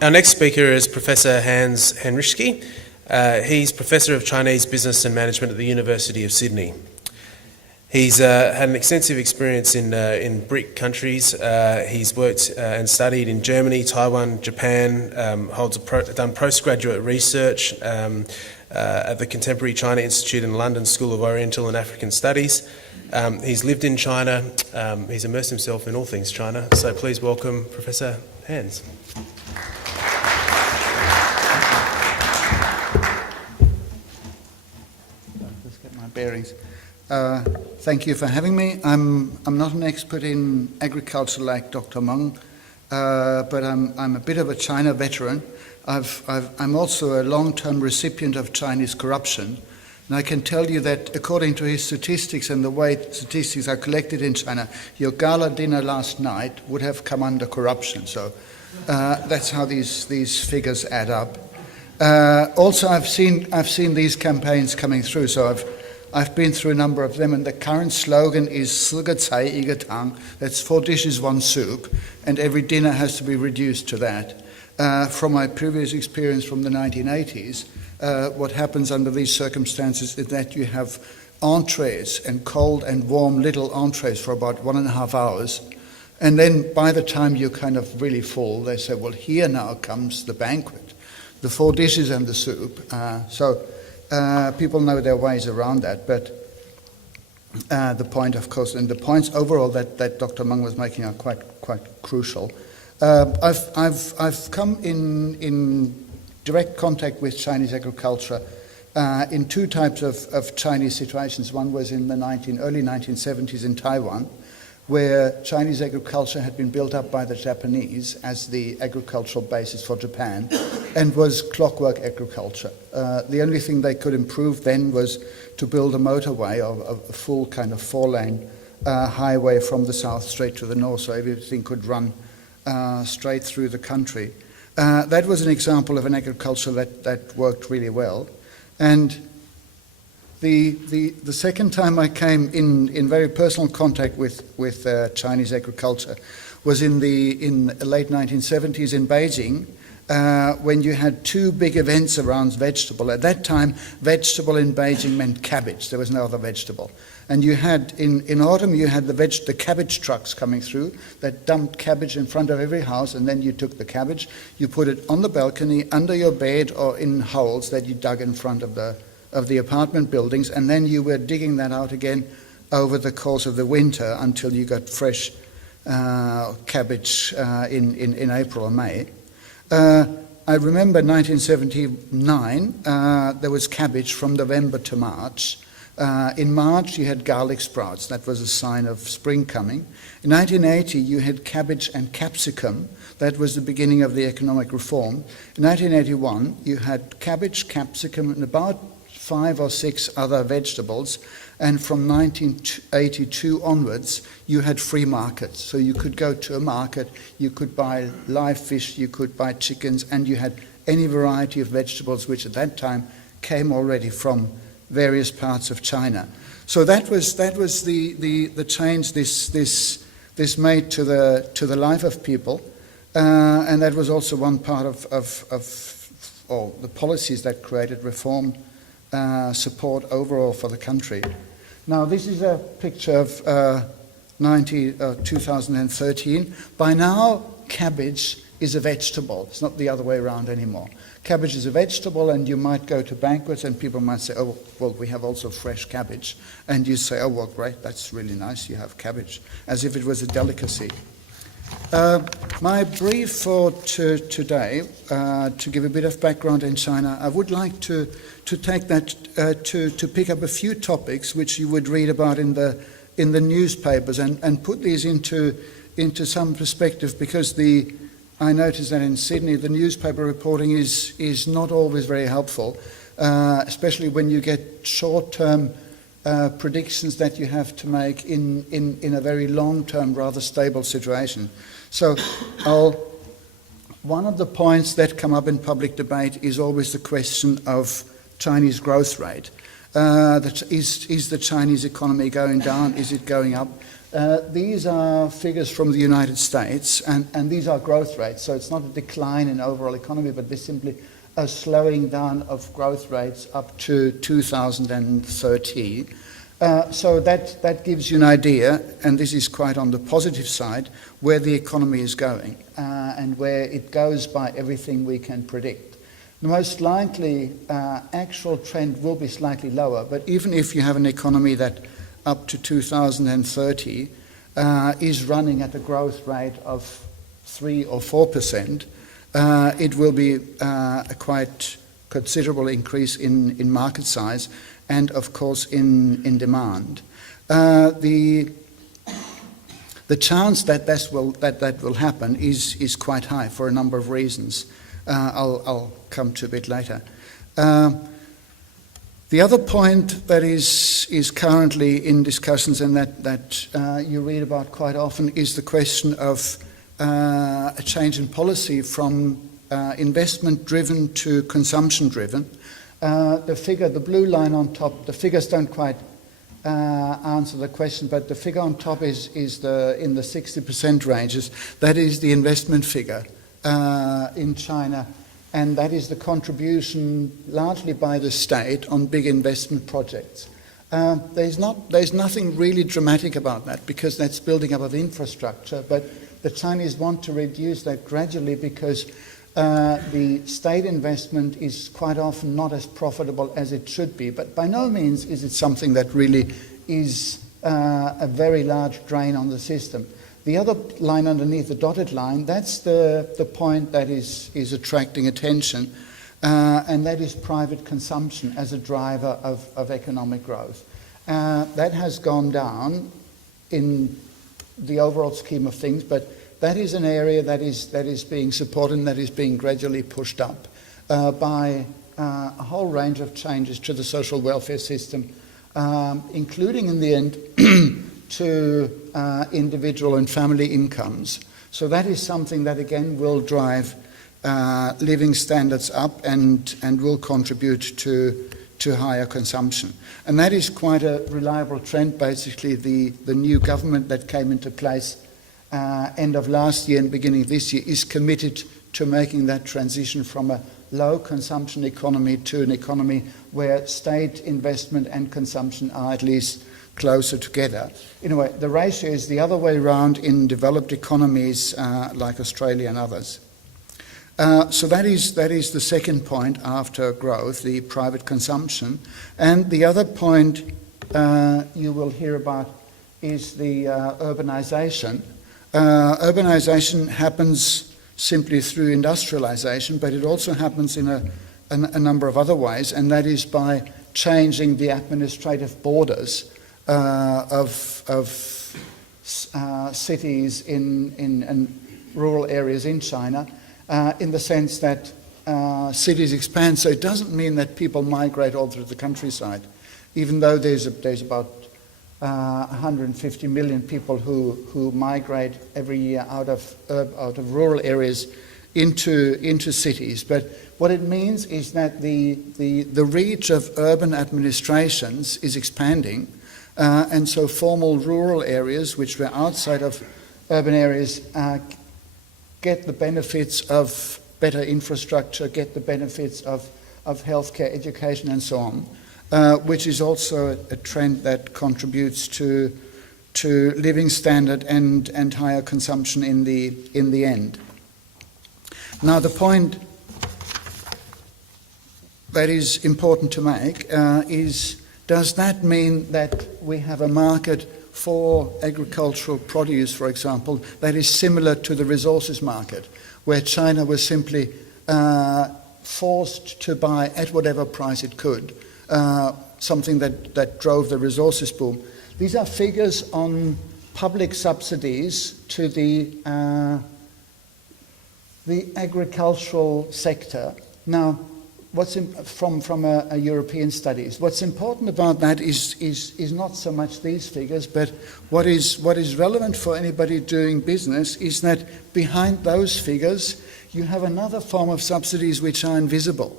Our next speaker is Professor Hans Hendrischke. He's Professor of Chinese Business and Management at the University of Sydney. He's had an extensive experience in BRIC countries. He's worked and studied in Germany, Taiwan, Japan, done postgraduate research at the Contemporary China Institute and London School of Oriental and African Studies. He's lived in China. He's immersed himself in all things China. So please welcome Professor Hans. Let's get my bearings. Thank you for having me. I'm not an expert in agriculture like Dr. Meng, but I'm a bit of a China veteran. I'm also a long-term recipient of Chinese corruption, and I can tell you that according to his statistics and the way statistics are collected in China, your gala dinner last night would have come under corruption. So that's how these figures add up. Also, I've seen these campaigns coming through. So I've been through a number of them, and the current slogan is 4个菜一个汤. That's 4 dishes, 1 soup, and every dinner has to be reduced to that. From my previous experience from the 1980s, what happens under these circumstances is that you have entrees and cold and warm little entrees for about 1.5 hours. And then by the time you're kind of really full, they say, well, here now comes the banquet, the 4 dishes and the soup. People know their ways around that, but the point, of course, and the points overall that Dr. Meng was making are quite crucial. I've come in direct contact with Chinese agriculture in 2 types of Chinese situations. One was in the early 1970s in Taiwan, where Chinese agriculture had been built up by the Japanese as the agricultural basis for Japan, and was clockwork agriculture. The only thing they could improve then was to build a motorway, or a full kind of 4-lane highway from the south straight to the north, so everything could run straight through the country. That was an example of an agriculture that worked really well. And the second time I came in very personal contact with Chinese agriculture was in the late 1970s in Beijing, when you had 2 big events around vegetable. At that time, vegetable in Beijing meant cabbage. There was no other vegetable. And you had, in autumn, you had the cabbage trucks coming through that dumped cabbage in front of every house, and then you took the cabbage, you put it on the balcony, under your bed, or in holes that you dug in front of the apartment buildings, and then you were digging that out again over the course of the winter until you got fresh cabbage in April or May. I remember 1979, there was cabbage from November to March. In March, you had garlic sprouts. That was a sign of spring coming. In 1980, you had cabbage and capsicum. That was the beginning of the economic reform. In 1981, you had cabbage, capsicum, and about 5 or 6 other vegetables. And from 1982 onwards, you had free markets. So you could go to a market, you could buy live fish, you could buy chickens, and you had any variety of vegetables, which at that time came already from various parts of China. So that was the change this made to the life of people, and that was also one part of the policies that created reform support overall for the country. Now this is a picture of 2013. By now, cabbage is a vegetable. It's not the other way around anymore. Cabbage is a vegetable, and you might go to banquets and people might say, oh, well, we have also fresh cabbage. And you say, oh, well, great, that's really nice, you have cabbage, as if it was a delicacy. My brief for today, to give a bit of background in China, I would like to take that, to pick up a few topics which you would read about in the newspapers and put these into some perspective, because I noticed that in Sydney the newspaper reporting is not always very helpful, especially when you get short-term predictions that you have to make in a very long-term, rather stable situation. So one of the points that come up in public debate is always the question of Chinese growth rate. Is the Chinese economy going down? Is it going up? These are figures from the United States, and these are growth rates. So it's not a decline in overall economy, but there's simply a slowing down of growth rates up to 2030. So that gives you an idea, and this is quite on the positive side, where the economy is going and where it goes by everything we can predict. The most likely actual trend will be slightly lower, but even if you have an economy that up to 2030 is running at a growth rate of 3 or 4%, it will be a quite considerable increase in market size and, of course, in demand. The chance that that will happen is quite high for a number of reasons. I'll come to a bit later. The other point that is currently in discussions and that you read about quite often is the question of a change in policy from investment-driven to consumption-driven. The figure, the blue line on top, the figures don't quite answer the question, but the figure on top is in the 60% ranges. That is the investment figure in China, and that is the contribution largely by the state on big investment projects. There's nothing really dramatic about that because that's building up of infrastructure, but the Chinese want to reduce that gradually because the state investment is quite often not as profitable as it should be, but by no means is it something that really is a very large drain on the system. The other line underneath, the dotted line, that's the point that is attracting attention, and that is private consumption as a driver of economic growth. That has gone down in the overall scheme of things, but that is an area that is being supported and that is being gradually pushed up by a whole range of changes to the social welfare system, including in the end to individual and family incomes. So that is something that again will drive living standards up and will contribute to higher consumption. And that is quite a reliable trend. Basically, the new government that came into place end of last year and beginning of this year is committed to making that transition from a low consumption economy to an economy where state investment and consumption are at least closer together. In a way, the ratio is the other way around in developed economies like Australia and others. So that is the second point after growth, the private consumption. And the other point you will hear about is the urbanization. Urbanization happens simply through industrialization, but it also happens in a number of other ways, and that is by changing the administrative borders of cities in rural areas in China, in the sense that cities expand. So it doesn't mean that people migrate all through the countryside, even though there's about 150 million people who migrate every year out of rural areas into cities. But what it means is that the reach of urban administrations is expanding, and so formal rural areas, which were outside of urban areas, get the benefits of better infrastructure, get the benefits of healthcare, education, and so on, which is also a trend that contributes to living standard and higher consumption in the end. Now, the point that is important to make is, does that mean that we have a market for agricultural produce, for example, that is similar to the resources market, where China was simply forced to buy at whatever price it could, something that drove the resources boom? These are figures on public subsidies to the agricultural sector. Now, from a European studies, what's important about that is not so much these figures, but what is relevant for anybody doing business is that behind those figures you have another form of subsidies which are invisible,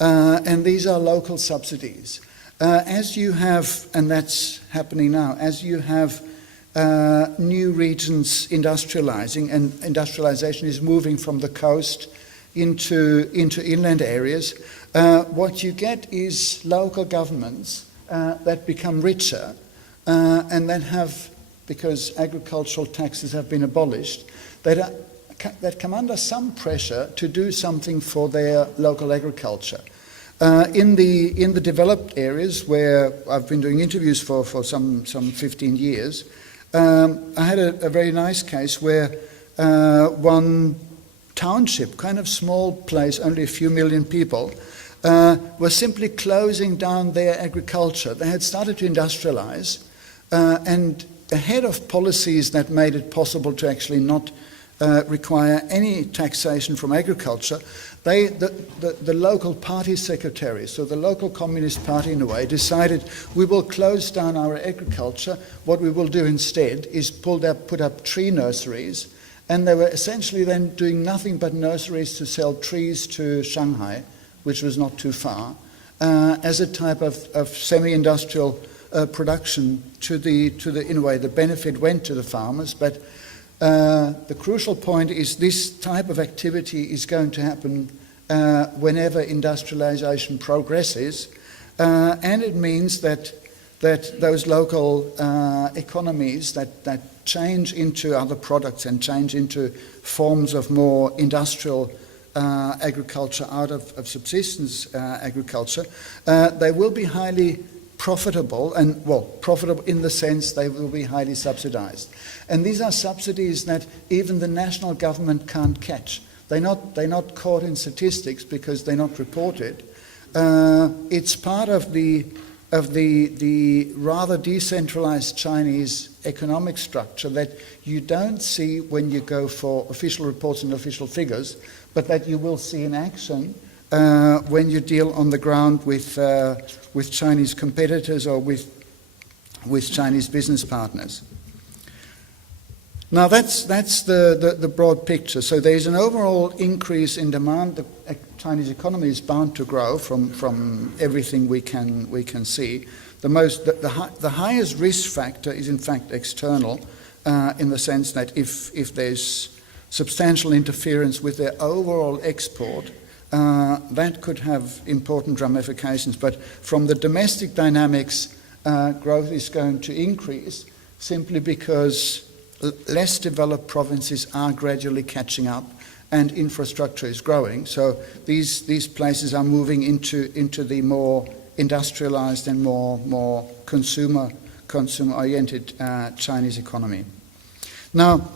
and these are local subsidies. As you have, and that's happening now, as you have new regions industrializing, and industrialization is moving from the coast into inland areas. What you get is local governments that become richer and then have, because agricultural taxes have been abolished, that come under some pressure to do something for their local agriculture. In the developed areas where I've been doing interviews for some 15 years, I had a very nice case where one township, kind of small place, only a few million people, were simply closing down their agriculture. They had started to industrialize, and ahead of policies that made it possible to actually not require any taxation from agriculture, the local party secretaries, so the local Communist Party in a way, decided we will close down our agriculture. What we will do instead is put up tree nurseries, and they were essentially then doing nothing but nurseries to sell trees to Shanghai, which was not too far, as a type of semi-industrial production. In a way, the benefit went to the farmers, but the crucial point is this type of activity is going to happen whenever industrialization progresses, and it means that those local economies that change into other products and change into forms of more industrial agriculture out of subsistence agriculture, they will be highly profitable, and profitable in the sense they will be highly subsidized. And these are subsidies that even the national government can't catch. They're not caught in statistics because they're not reported. It's part of the rather decentralized Chinese economic structure that you don't see when you go for official reports and official figures, but that you will see in action when you deal on the ground with Chinese competitors or with Chinese business partners. Now that's the broad picture. So there's an overall increase in demand. The Chinese economy is bound to grow from everything we can see. The highest risk factor is in fact external, in the sense that if there's substantial interference with their overall export, that could have important ramifications. But from the domestic dynamics, growth is going to increase simply because less developed provinces are gradually catching up and infrastructure is growing. So these places are moving into the more industrialized and more consumer-oriented Chinese economy. Now,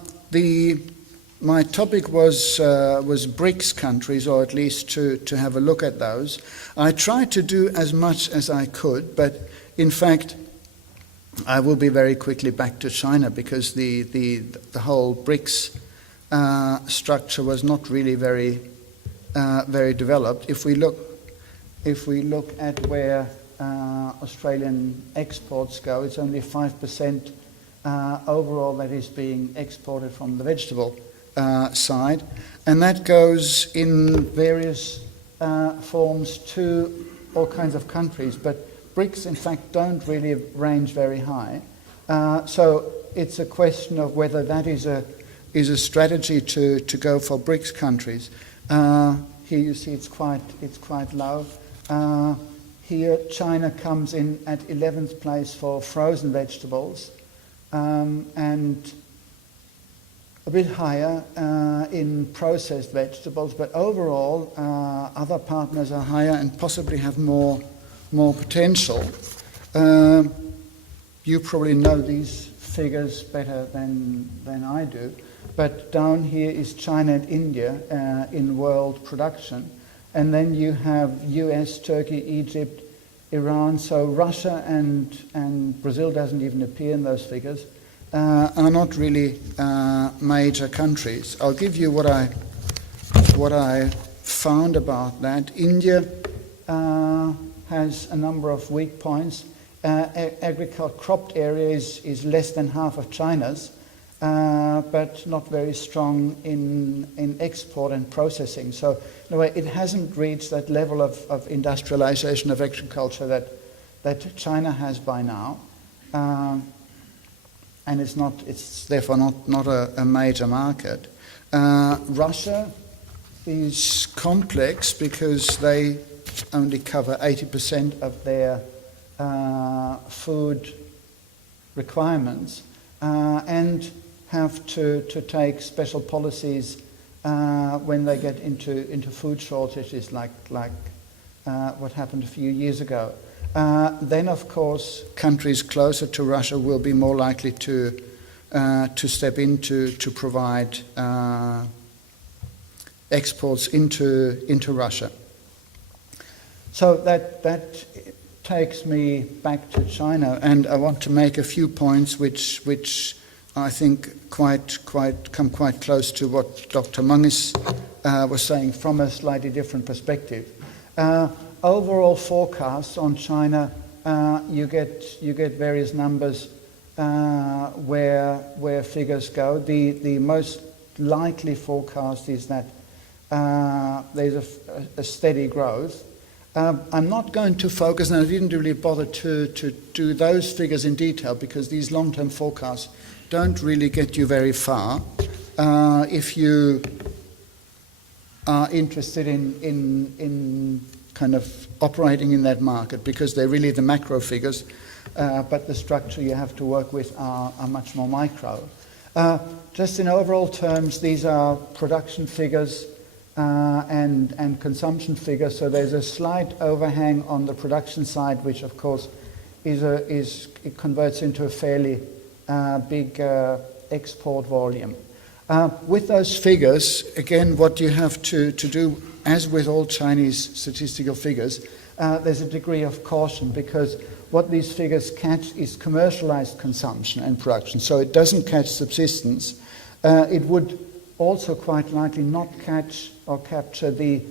my topic was BRICS countries, or at least to have a look at those. I tried to do as much as I could, but in fact, I will be very quickly back to China because the whole BRICS structure was not really very developed. If we look at where Australian exports go, it's only 5% overall that is being exported from the vegetable side, and that goes in various forms to all kinds of countries, but BRICS in fact don't really range very high, so it's a question of whether that is a strategy to go for BRICS countries. Here you see it's quite low. Here China comes in at 11th place for frozen vegetables, and a bit higher in processed vegetables, but overall other partners are higher and possibly have more potential. You probably know these figures better than I do, but down here is China and India in world production, and then you have US, Turkey, Egypt, Iran, so Russia and Brazil doesn't even appear in those figures. Are not really major countries. I'll give you what I found about that. India has a number of weak points. Cropped area is less than half of China's, but not very strong in export and processing. So in a way, it hasn't reached that level of industrialization of agriculture that China has by now. and it's therefore not a major market. Russia is complex because they only cover 80% of their food requirements and have to take special policies when they get into food shortages like what happened a few years ago. Then, of course, countries closer to Russia will be more likely to step in to provide exports into Russia. So that takes me back to China, and I want to make a few points which I think come quite close to what Dr. Meng was saying from a slightly different perspective. Overall forecasts on China, you get various numbers where figures go. The most likely forecast is that there's a steady growth. I'm not going to focus, and I didn't really bother to do those figures in detail because these long-term forecasts don't really get you very far. If you are interested in kind of operating in that market, because they're really the macro figures, but the structure you have to work with are much more micro. Just in overall terms, these are production figures and consumption figures. So there's a slight overhang on the production side, which of course it converts into a fairly big export volume. With those figures, again, what you have to do, as with all Chinese statistical figures, there's a degree of caution, because what these figures catch is commercialized consumption and production. So it doesn't catch subsistence. It would also quite likely not catch or capture the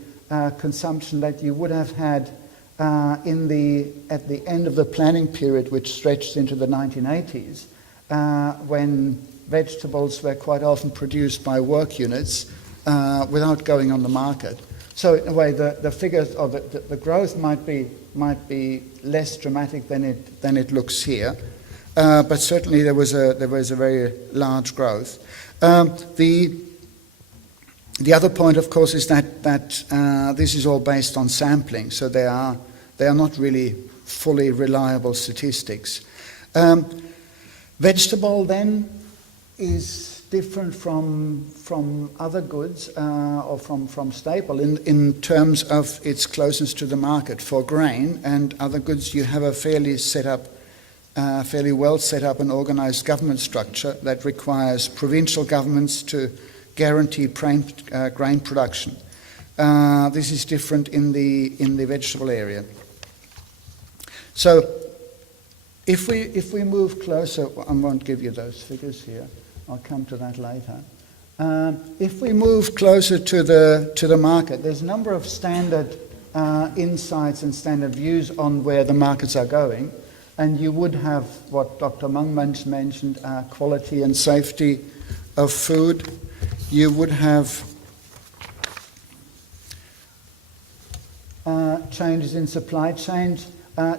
consumption that you would have had at the end of the planning period, which stretched into the 1980s, when vegetables were quite often produced by work units without going on the market. So in a way, the figures or the growth might be less dramatic than it looks here, but certainly there was a very large growth. The other point, of course, is that this is all based on sampling, so they are not really fully reliable statistics. Vegetable then is different from other goods or from staple in terms of its closeness to the market. For grain and other goods, you have a fairly well set up and organized government structure that requires provincial governments to guarantee grain production. This is different in the vegetable area. So if we move closer, I won't give you those figures here. I'll come to that later. If we move closer to the market, there's a number of standard insights and standard views on where the markets are going, and you would have what Dr. Meng mentioned, quality and safety of food. You would have changes in supply chains,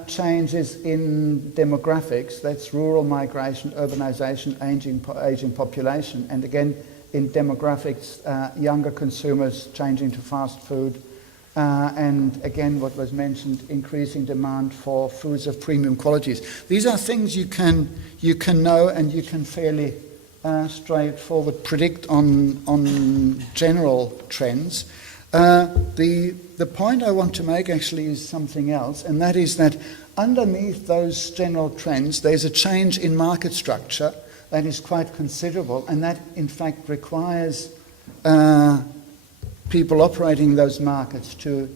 changes in demographics, that's rural migration, urbanization, aging population, and again in demographics, younger consumers changing to fast food, and again what was mentioned, increasing demand for foods of premium qualities. These are things you can know, and you can fairly straightforward predict on general trends. The point I want to make actually is something else, and that is that underneath those general trends there's a change in market structure that is quite considerable, and that in fact requires people operating those markets to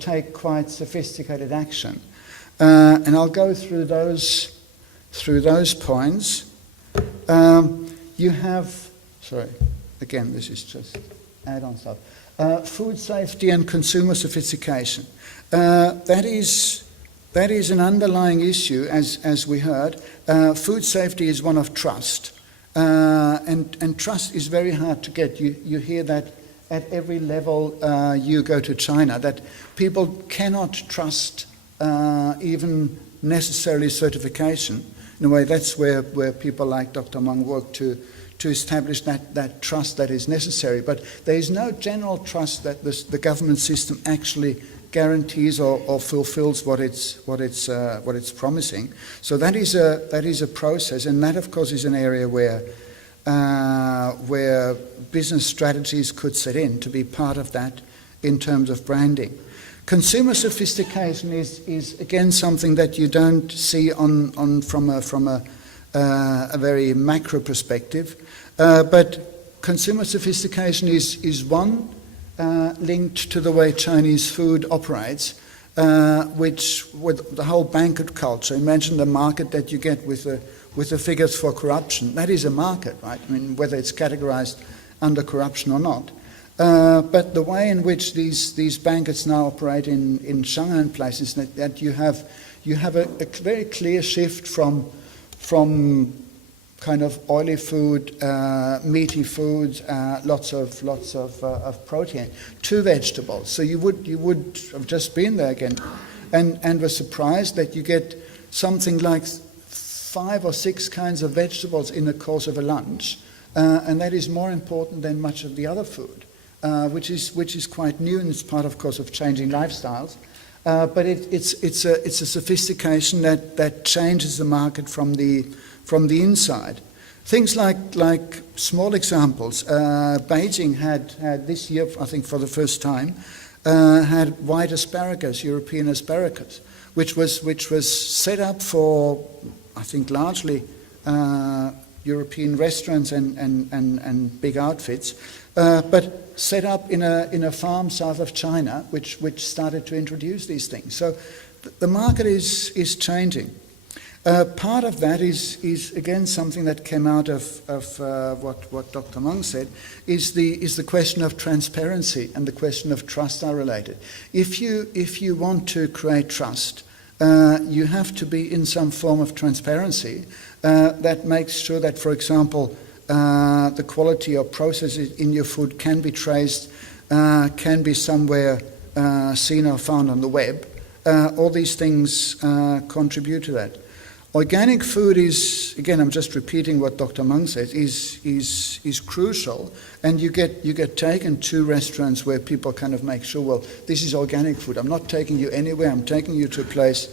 take quite sophisticated action. And I'll go through those points. You have, sorry, again, this is just add-on stuff. Food safety and consumer sophistication. That is an underlying issue, as we heard. Food safety is one of trust, and trust is very hard to get. You hear that at every level you go to China, that people cannot trust even necessarily certification. In a way, that's where people like Dr. Meng work to establish that trust that is necessary. But there is no general trust that the government system actually guarantees or fulfills what it's promising. So that is a process, and that of course is an area where business strategies could set in to be part of that in terms of branding. Consumer sophistication is again something that you don't see from a very macro perspective, but consumer sophistication is one linked to the way Chinese food operates, which with the whole banquet culture. Imagine the market that you get with the figures for corruption. That is a market, right? I mean, whether it's categorized under corruption or not. But the way in which these banquets now operate in Shanghai and places, that you have a very clear shift from kind of oily food, meaty foods, lots of protein, to vegetables. So you would have just been there again, and were surprised that you get something like 5 or 6 kinds of vegetables in the course of a lunch, and that is more important than much of the other food, which is quite new, and it's part, of course, of changing lifestyles. But it's a sophistication that changes the market from the inside. Things like small examples. Beijing had this year, I think for the first time, had white asparagus, European asparagus, which was set up for, I think, largely European restaurants and big outfits, but set up in a farm south of China, which started to introduce these things. So the market is changing. Part of that is again something that came out of what Dr. Meng said, is the question of transparency and the question of trust are related. If you want to create trust, you have to be in some form of transparency that makes sure that, for example, the quality or processes in your food can be traced, can be somewhere seen or found on the web. All these things contribute to that. Organic food is, again, I'm just repeating what Dr. Meng says, is crucial, and you get taken to restaurants where people kind of make sure, well, this is organic food. I'm not taking you anywhere. I'm taking you to a place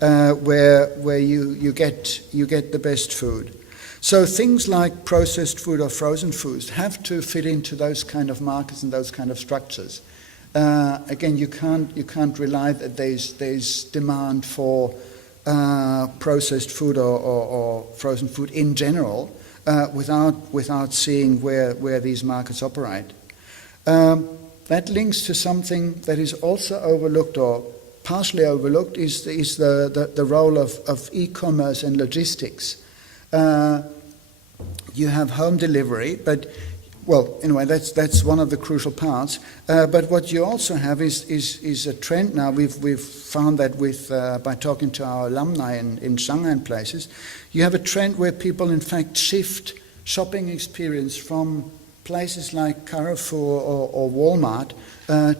where you get the best food. So things like processed food or frozen foods have to fit into those kind of markets and those kind of structures. Again, you can't rely that there's demand for processed food or frozen food in general without seeing where these markets operate. That links to something that is also overlooked or partially overlooked is the role of e-commerce and logistics. You have home delivery, but well, anyway, that's one of the crucial parts. But what you also have is a trend now. We've found that by talking to our alumni in Shanghai and places, you have a trend where people in fact shift shopping experience from places like Carrefour or Walmart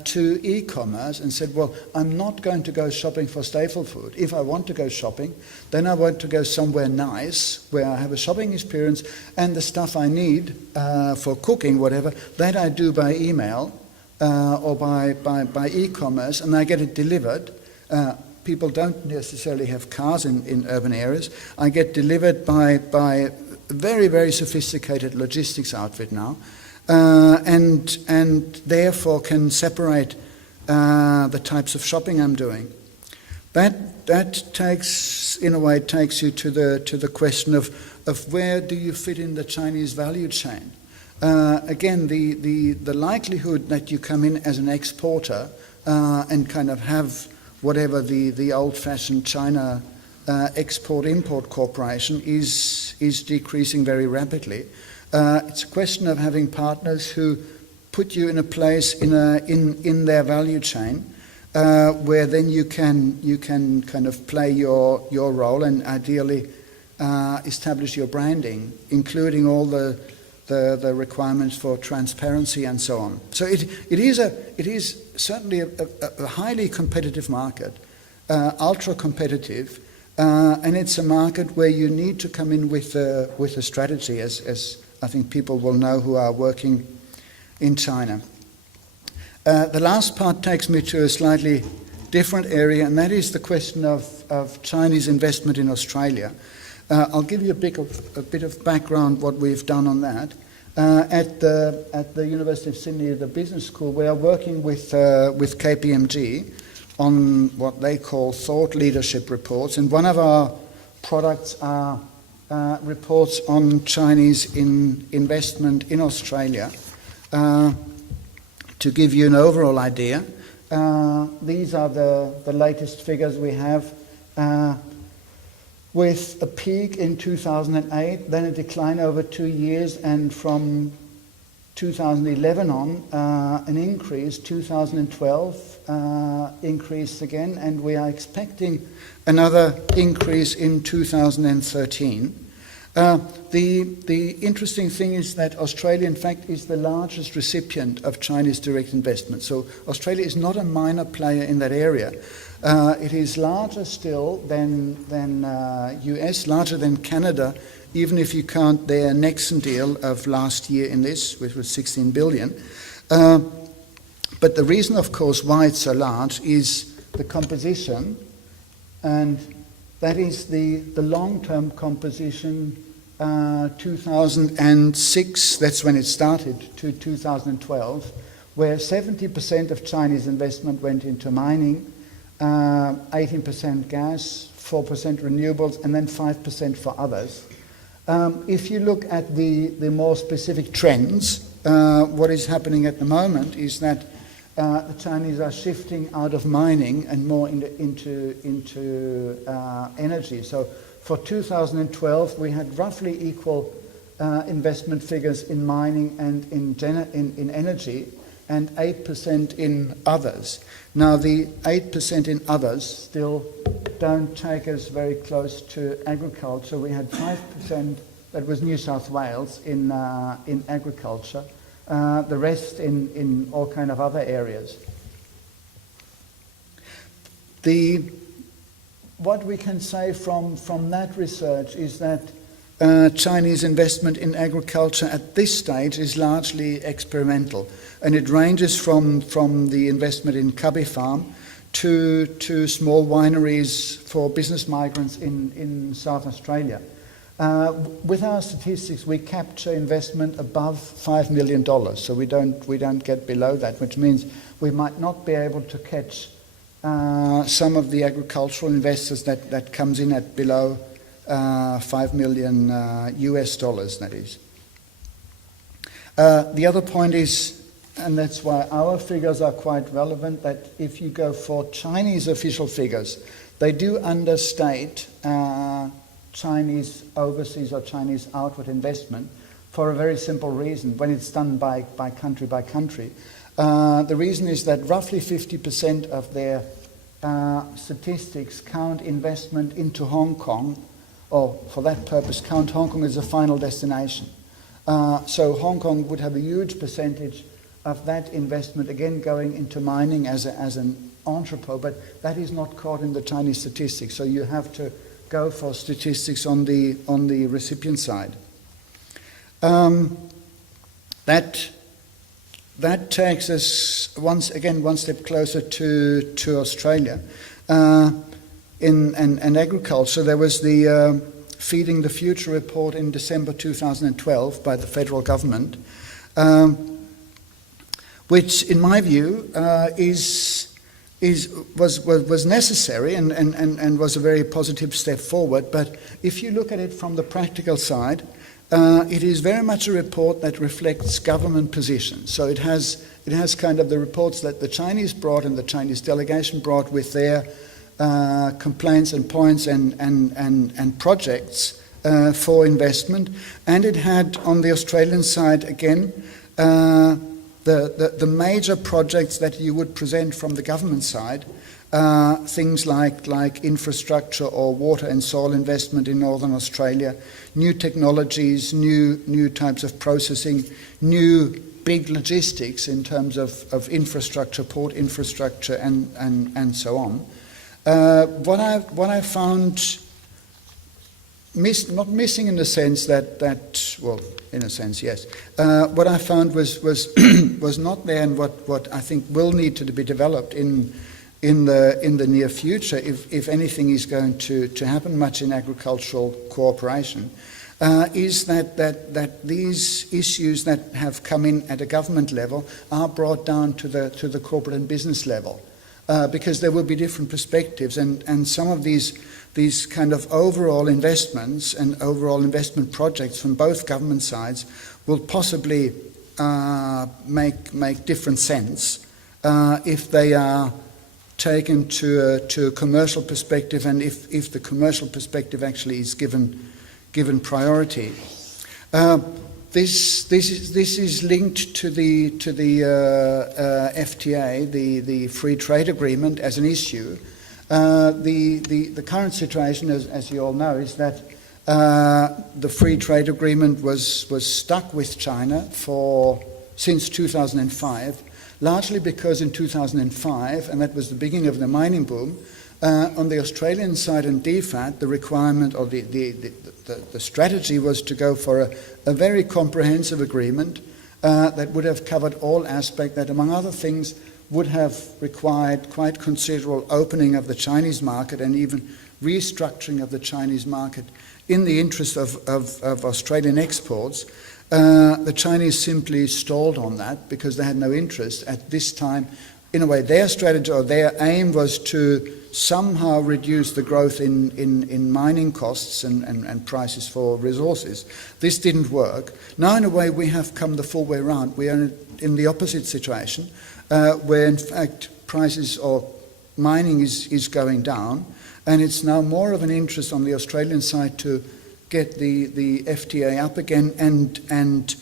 to e-commerce and said, well, I'm not going to go shopping for staple food. If I want to go shopping, then I want to go somewhere nice where I have a shopping experience and the stuff I need for cooking, whatever, that I do by email or by e-commerce, and I get it delivered. People don't necessarily have cars in urban areas. I get delivered by a very, very sophisticated logistics outfit now. And therefore can separate the types of shopping I'm doing. That takes, in a way, takes you to the question of where do you fit in the Chinese value chain. Again, the likelihood that you come in as an exporter and kind of have whatever the old-fashioned China Export-Import Corporation is decreasing very rapidly. It's a question of having partners who put you in a place in their value chain where then you can kind of play your role and ideally establish your branding, including all the requirements for transparency and so on. So it is certainly a highly competitive market, ultra competitive, And it's a market where you need to come in with a strategy, as I think people will know who are working in China. The last part takes me to a slightly different area, and that is the question of Chinese investment in Australia. I'll give you a bit of background what we've done on that. At the University of Sydney, the Business School, we are working with KPMG on what they call thought leadership reports, and one of our products are reports on Chinese investment in Australia. To give you an overall idea, these are the latest figures we have, with a peak in 2008, then a decline over 2 years, and from 2011 on, an increase, 2012 increase again, and we are expecting another increase in 2013. The interesting thing is that Australia, in fact, is the largest recipient of Chinese direct investment. So Australia is not a minor player in that area. It is larger still than US, larger than Canada, even if you count their Nexon deal of last year in this, which was 16 billion. But the reason, of course, why it's so large is the composition, and that is the long-term composition, 2006, that's when it started, to 2012, where 70% of Chinese investment went into mining, 18% gas, 4% renewables, and then 5% for others. If you look at the more specific trends, what is happening at the moment is that the Chinese are shifting out of mining and more into energy. So for 2012, we had roughly equal investment figures in mining and in energy, and 8% in others. Now, the 8% in others still don't take us very close to agriculture. We had 5%, that was New South Wales, in agriculture. The rest in all kind of other areas. What we can say from that research is that Chinese investment in agriculture at this stage is largely experimental, and it ranges from the investment in Cabbage farm to small wineries for business migrants in South Australia. With our statistics, we capture investment above $5 million, so we don't get below that, which means we might not be able to catch some of the agricultural investors that comes in at below $5 million US dollars, that is. The other point is, and that's why our figures are quite relevant, that if you go for Chinese official figures, they do understate Chinese overseas or Chinese outward investment for a very simple reason. When it's done by country, the reason is that roughly 50% of their statistics count investment into Hong Kong, or for that purpose count Hong Kong as a final destination. So Hong Kong would have a huge percentage of that investment, again going into mining as an entrepot, but that is not caught in the Chinese statistics, so you have to go for statistics on the recipient side. That takes us one step closer to Australia. In agriculture, there was the Feeding the Future report in December 2012 by the federal government, which, in my view, was necessary and was a very positive step forward. But if you look at it from the practical side, it is very much a report that reflects government positions. So it has kind of the reports that the Chinese brought and the Chinese delegation brought with their complaints and points and projects for investment, and it had on the Australian side again the major projects that you would present from the government side, things like infrastructure or water and soil investment in Northern Australia, new technologies, new types of processing, new big logistics in terms of infrastructure, port infrastructure, and so on. What I found not missing in the sense that well, in a sense, yes. What I found was was not there, and what I think will need to be developed in the near future, if anything is going to happen much in agricultural cooperation, is that these issues that have come in at a government level are brought down to the corporate and business level, because there will be different perspectives, and some of these kind of overall investments and overall investment projects from both government sides will possibly make different sense if they are taken to a commercial perspective, and if the commercial perspective actually is given priority. This is linked to the FTA, the free trade agreement, as an issue. The current situation, as you all know, is that the free trade agreement was stuck with China since 2005, largely because in 2005, and that was the beginning of the mining boom, on the Australian side and DFAT, the requirement or the strategy was to go for a very comprehensive agreement that would have covered all aspects, that among other things would have required quite considerable opening of the Chinese market and even restructuring of the Chinese market in the interest of Australian exports. The Chinese simply stalled on that because they had no interest at this time. In a way, their strategy or their aim was to somehow reduce the growth in mining costs and prices for resources. This didn't work. Now, in a way, we have come the full way around. We are in the opposite situation, where in fact prices or mining is going down, and it's now more of an interest on the Australian side to get the FTA up again and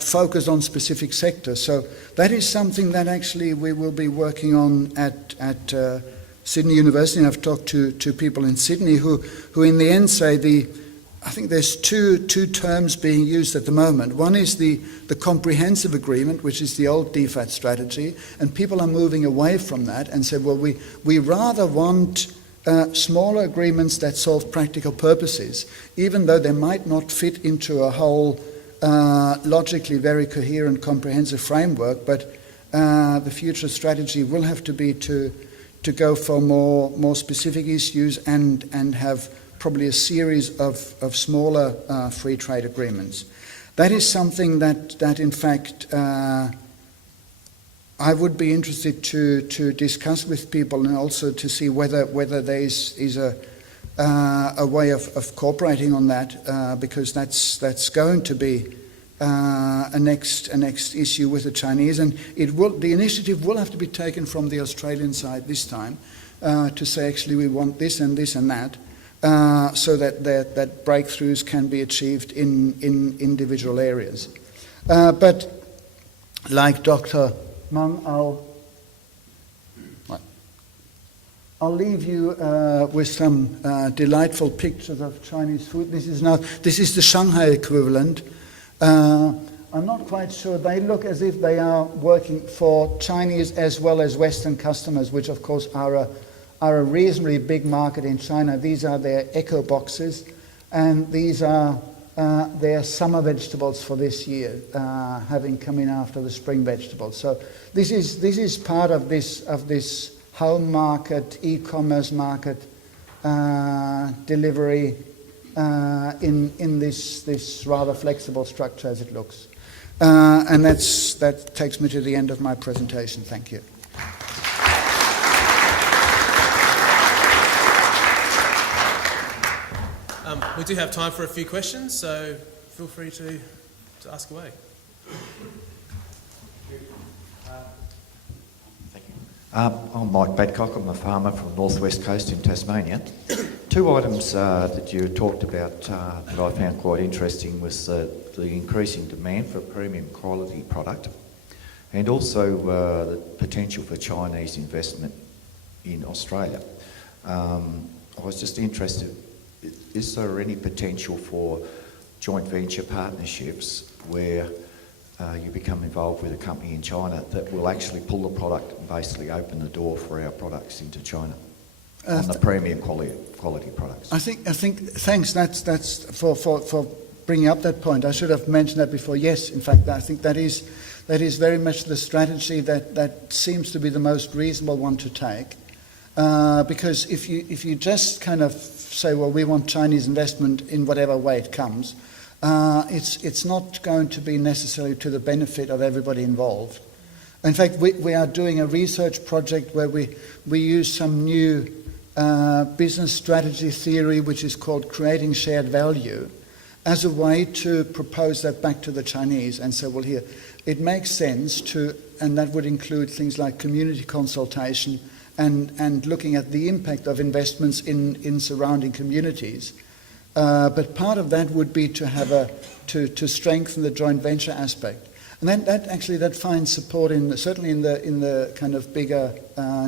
focus on specific sectors. So that is something that actually we will be working on at Sydney University. And I've talked to people in Sydney who in the end say I think there's two terms being used at the moment. One is the comprehensive agreement, which is the old DFAT strategy, and people are moving away from that and say, well, we rather want smaller agreements that solve practical purposes, even though they might not fit into a whole logically very coherent, comprehensive framework, but the future strategy will have to be to go for more specific issues and have probably a series of smaller free trade agreements. That is something that in fact I would be interested to discuss with people, and also to see whether there is a way of cooperating on that, because that's going to be a next issue with the Chinese, and the initiative will have to be taken from the Australian side this time, to say actually we want this and this and that, so that breakthroughs can be achieved in individual areas. But like Dr. Meng, I'll leave you with some delightful pictures of Chinese food. This is the Shanghai equivalent. I'm not quite sure. They look as if they are working for Chinese as well as Western customers, which of course are a reasonably big market in China. These are their eco boxes, and these are their summer vegetables for this year, having come in after the spring vegetables. So this is part of this home market, e-commerce market delivery in this rather flexible structure as it looks. And that takes me to the end of my presentation. Thank you. We do have time for a few questions, so feel free to ask away. Thank you. I'm Mike Badcock. I'm a farmer from the Northwest Coast in Tasmania. Two items that you talked about that I found quite interesting was the increasing demand for premium quality product, and also the potential for Chinese investment in Australia. I was just interested, is there any potential for joint venture partnerships where you become involved with a company in China that will actually pull the product and basically open the door for our products into China on the premium quality quality products. I think. Thanks. That's for bringing up that point. I should have mentioned that before. Yes, in fact, I think that is very much the strategy that seems to be the most reasonable one to take. Because if you just kind of say, well, we want Chinese investment in whatever way it comes, it's not going to be necessarily to the benefit of everybody involved. In fact, we are doing a research project where we use some new business strategy theory, which is called creating shared value, as a way to propose that back to the Chinese and say, well, here, it makes sense to, and that would include things like community consultation and looking at the impact of investments in surrounding communities. But part of that would be to have to strengthen the joint venture aspect. And then that finds support certainly in the kind of bigger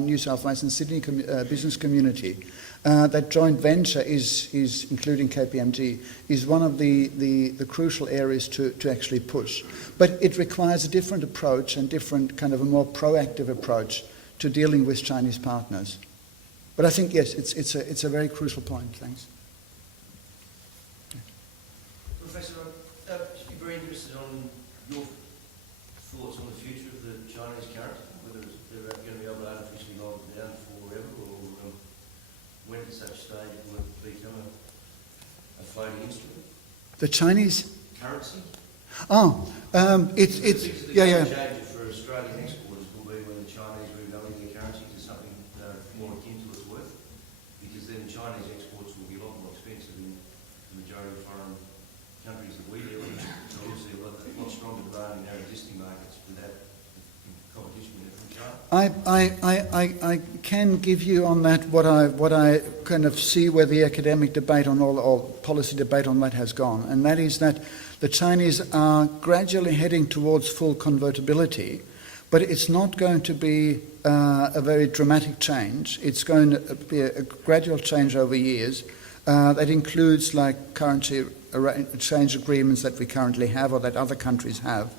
New South Wales and Sydney business community. That joint venture is including KPMG, is one of the crucial areas to actually push. But it requires a different approach and different kind of a more proactive approach to dealing with Chinese partners. But I think, yes, it's a very crucial point. Thanks. Professor, I'd be very interested on your thoughts on the future of the Chinese currency, whether they're going to be able to artificially lock it down forever, or when at such stage will it become a floating instrument? The Chinese Currency? It's yeah. Change for Australian exporters will be when the Chinese revalue their currency to something more akin to its worth, because then Chinese exports will be a lot more expensive than the majority of foreign countries that we deal with. So obviously a lot stronger demand in our existing markets without competition from China. I can give you on that what I kind of see where the academic debate on all policy debate on that has gone, and that is that the Chinese are gradually heading towards full convertibility, but it's not going to be a very dramatic change. It's going to be a gradual change over years. That includes like currency exchange agreements that we currently have or that other countries have.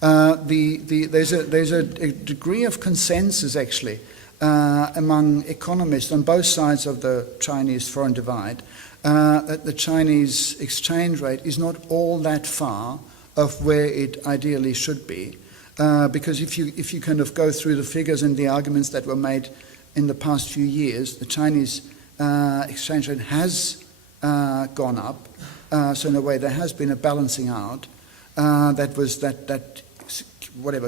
There's a degree of consensus actually among economists on both sides of the Chinese foreign divide that the Chinese exchange rate is not all that far of where it ideally should be, because if you kind of go through the figures and the arguments that were made in the past few years, the Chinese exchange rate has gone up. So in a way, there has been a balancing out that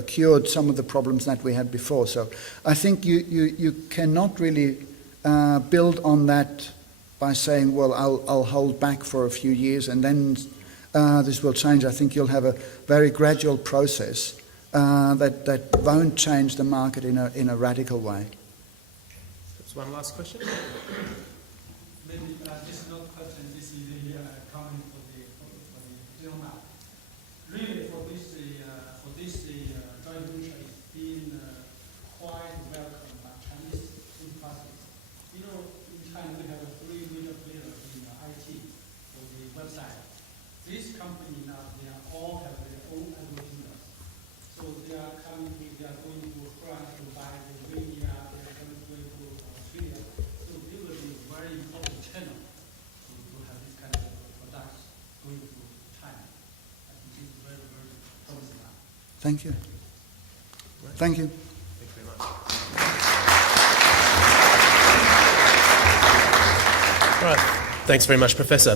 cured some of the problems that we had before. So I think you cannot really build on that by saying, well, I'll hold back for a few years and then this will change. I think you'll have a very gradual process that won't change the market in a radical way. That's one last question. Maybe this is not a question, this is a comment for the gentleman. Really, for this joint venture is being quite welcome by Chinese investors. You know, in China we have 3 major players in IT for the website. This company now, they all have their own agribusiness. So they are going to France to buy the media, they are going to Australia. So it will be a very important channel to have this kind of products going to China. I think it's very, very promising now. Thank you. Thank you. Thank you very much. All right. Thanks very much, Professor.